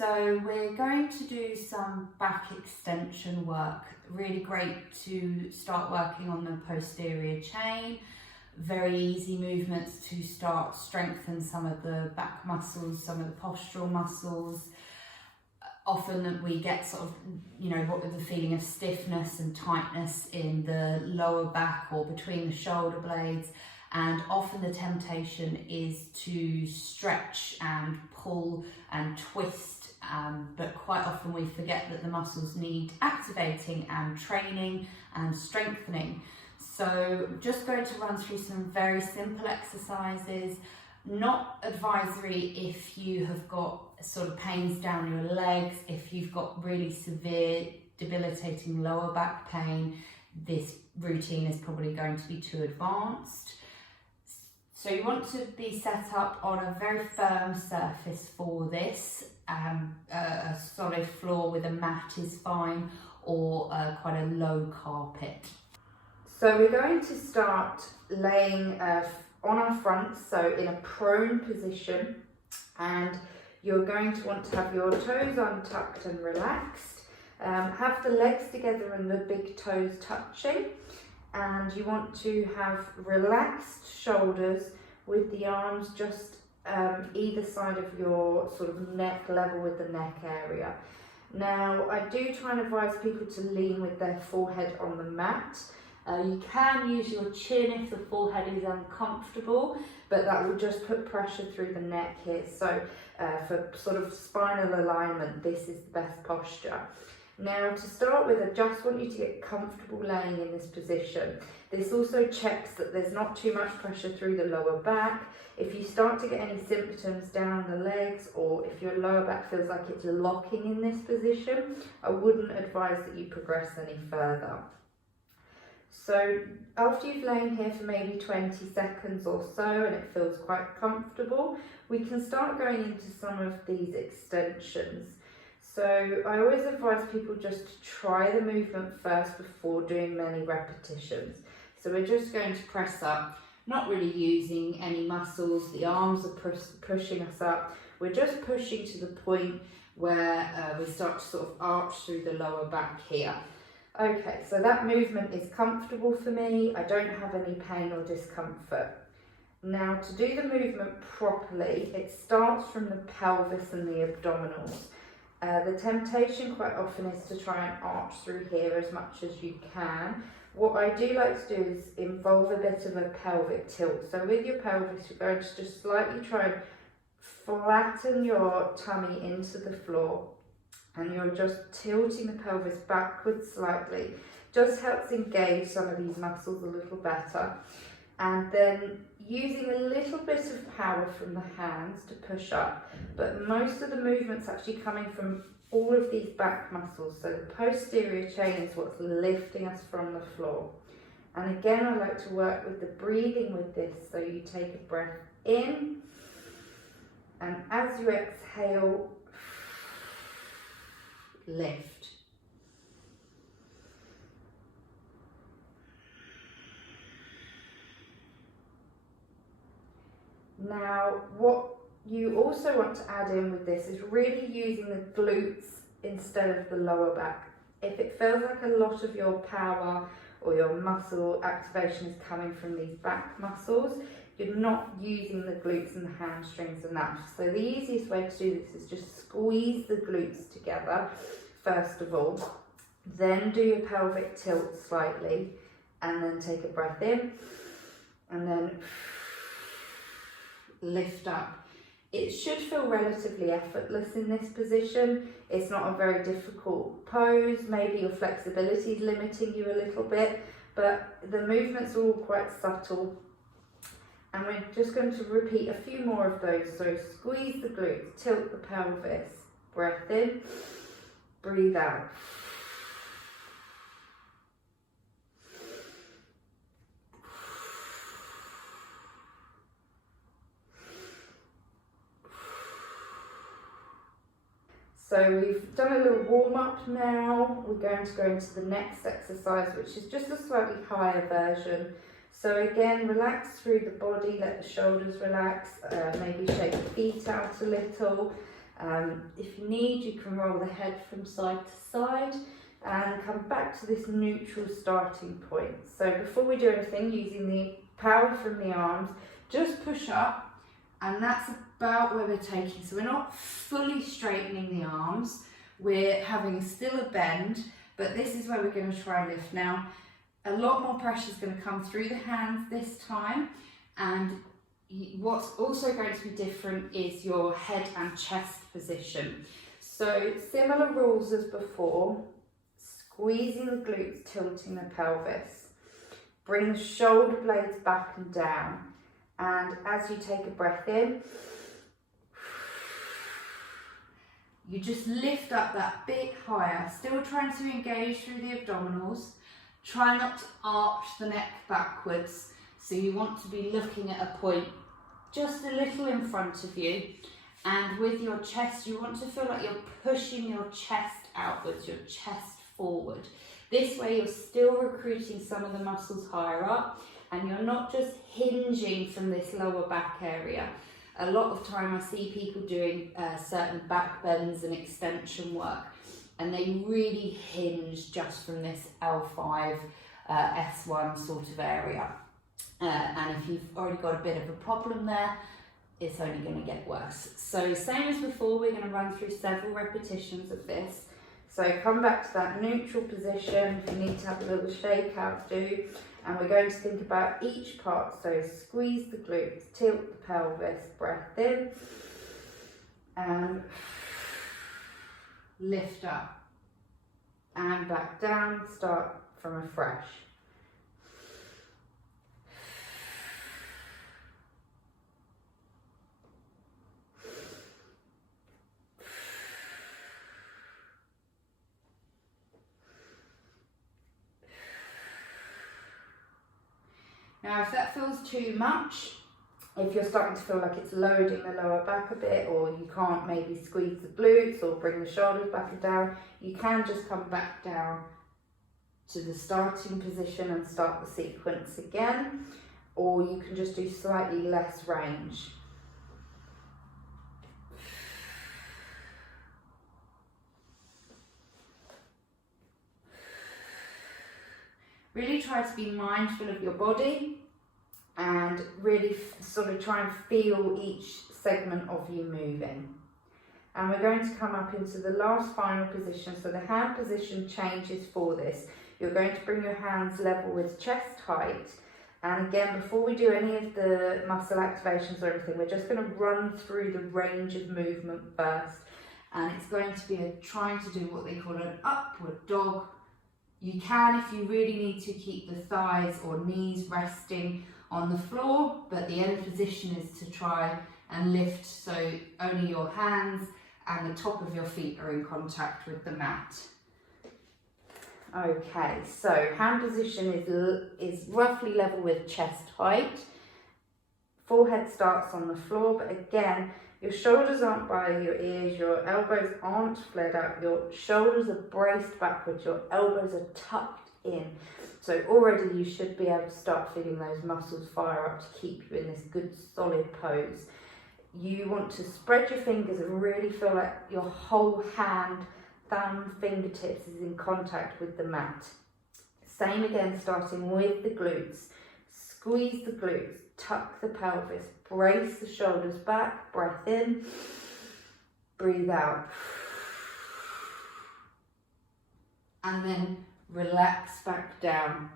So we're going to do some back extension work. Really great to start working on the posterior chain. Very easy movements to start strengthen some of the back muscles, some of the postural muscles. Often we get sort of, what with the feeling of stiffness and tightness in the lower back or between the shoulder blades. And often the temptation is to stretch and pull and twist, but quite often we forget that the muscles need activating and training and strengthening. So just going to run through some very simple exercises, not advisory if you have got sort of pains down your legs, if you've got really severe debilitating lower back pain, this routine is probably going to be too advanced. So you want to be set up on a very firm surface for this. A solid floor with a mat is fine, or quite a low carpet. So we're going to start laying on our front, so in a prone position, and you're going to want to have your toes untucked and relaxed. Have the legs together and the big toes touching, and you want to have relaxed shoulders with the arms just either side of your sort of neck, level with the neck area. Now, I do try and advise people to lean with their forehead on the mat. You can use your chin if the forehead is uncomfortable, but that will just put pressure through the neck here. So for sort of spinal alignment, this is the best posture. Now, to start with, I just want you to get comfortable laying in this position. This also checks that there's not too much pressure through the lower back. If you start to get any symptoms down the legs, or if your lower back feels like it's locking in this position, I wouldn't advise that you progress any further. So after you've lain here for maybe 20 seconds or so and it feels quite comfortable, we can start going into some of these extensions. So I always advise people just to try the movement first before doing many repetitions. So we're just going to press up, not really using any muscles, the arms are pushing us up. We're just pushing to the point where we start to sort of arch through the lower back here. Okay, so that movement is comfortable for me. I don't have any pain or discomfort. Now, to do the movement properly, it starts from the pelvis and the abdominals. The temptation quite often is to try and arch through here as much as you can. What I do like to do is involve a bit of a pelvic tilt. So with your pelvis, you're going to just slightly try and flatten your tummy into the floor, and you're just tilting the pelvis backwards slightly. Just helps engage some of these muscles a little better. And then using a little bit of power from the hands to push up, but most of the movement's actually coming from all of these back muscles. So the posterior chain is what's lifting us from the floor. And again, I like to work with the breathing with this. So you take a breath in, and as you exhale, lift. Now, what you also want to add in with this is really using the glutes instead of the lower back. If it feels like a lot of your power or your muscle activation is coming from these back muscles, you're not using the glutes and the hamstrings enough. So the easiest way to do this is just squeeze the glutes together, first of all, then do your pelvic tilt slightly, and then take a breath in, and then lift up. It should feel relatively effortless in this position. It's not a very difficult pose. Maybe your flexibility is limiting you a little bit, but the movements are all quite subtle. And we're just going to repeat a few more of those. So squeeze the glutes, tilt the pelvis, breath in, breathe out. So we've done a little warm up now. We're going to go into the next exercise, which is just a slightly higher version. So again, relax through the body, let the shoulders relax, maybe shake the feet out a little. If you need, you can roll the head from side to side and come back to this neutral starting point. So before we do anything, using the power from the arms, just push up, and that's about where we're taking. So we're not fully straightening the arms, we're having still a bend, but this is where we're going to try and lift. Now, a lot more pressure is going to come through the hands this time, and what's also going to be different is your head and chest position. So similar rules as before, squeezing the glutes, tilting the pelvis. Bring the shoulder blades back and down, and as you take a breath in, you just lift up that bit higher, still trying to engage through the abdominals. Try not to arch the neck backwards, so you want to be looking at a point just a little in front of you, and with your chest you want to feel like you're pushing your chest outwards, your chest forward. This way you're still recruiting some of the muscles higher up, and you're not just hinging from this lower back area. A lot of time I see people doing certain back bends and extension work, and they really hinge just from this L5, S1 sort of area. And if you've already got a bit of a problem there, it's only going to get worse. So same as before, we're going to run through several repetitions of this. So come back to that neutral position. If you need to have a little shake out, do. And we're going to think about each part. So squeeze the glutes, tilt the pelvis, breath in, and lift up. And back down, start from afresh. Now, if that feels too much, if you're starting to feel like it's loading the lower back a bit, or you can't maybe squeeze the glutes or bring the shoulders back and down, you can just come back down to the starting position and start the sequence again, or you can just do slightly less range. Really try to be mindful of your body and really sort of try and feel each segment of you moving. And we're going to come up into the last final position. So the hand position changes for this. You're going to bring your hands level with chest height. And again, before we do any of the muscle activations or anything, we're just going to run through the range of movement first. And it's going to be trying to do what they call an upward dog. You can, if you really need to, keep the thighs or knees resting on the floor, but the end position is to try and lift so only your hands and the top of your feet are in contact with the mat. Okay, so hand position is roughly level with chest height. Forehead starts on the floor, but again, your shoulders aren't by your ears, your elbows aren't flared out, your shoulders are braced backwards, your elbows are tucked in. So already you should be able to start feeling those muscles fire up to keep you in this good solid pose. You want to spread your fingers and really feel like your whole hand, thumb, fingertips is in contact with the mat. Same again, starting with the glutes. Squeeze the glutes, tuck the pelvis, brace the shoulders back, breath in, breathe out. And then relax back down.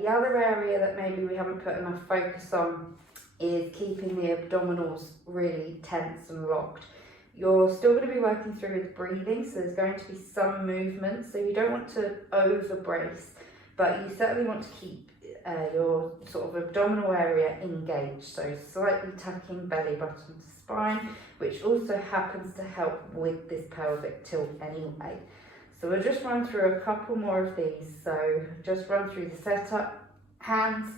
The other area that maybe we haven't put enough focus on is keeping the abdominals really tense and locked. You're still going to be working through with breathing, so there's going to be some movement, so you don't want to over brace, but you certainly want to keep your sort of abdominal area engaged, so slightly tucking belly button to spine, which also happens to help with this pelvic tilt anyway. So we'll just run through a couple more of these. So just run through the setup, hands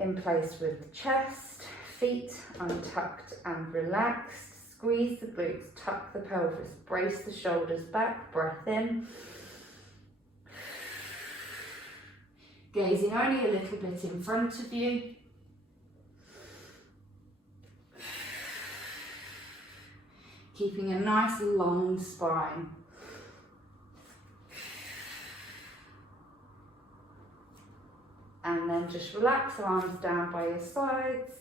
in place with the chest, feet untucked and relaxed. Squeeze the glutes, tuck the pelvis, brace the shoulders back, breath in. Gazing only a little bit in front of you. Keeping a nice long spine. And then just relax, arms down by your sides.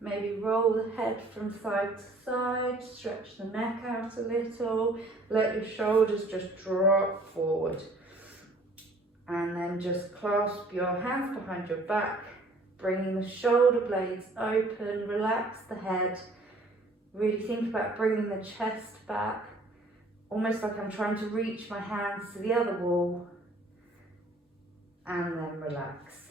Maybe roll the head from side to side, stretch the neck out a little. Let your shoulders just drop forward. And then just clasp your hands behind your back, bringing the shoulder blades open, relax the head. Really think about bringing the chest back, almost like I'm trying to reach my hands to the other wall. And then relax.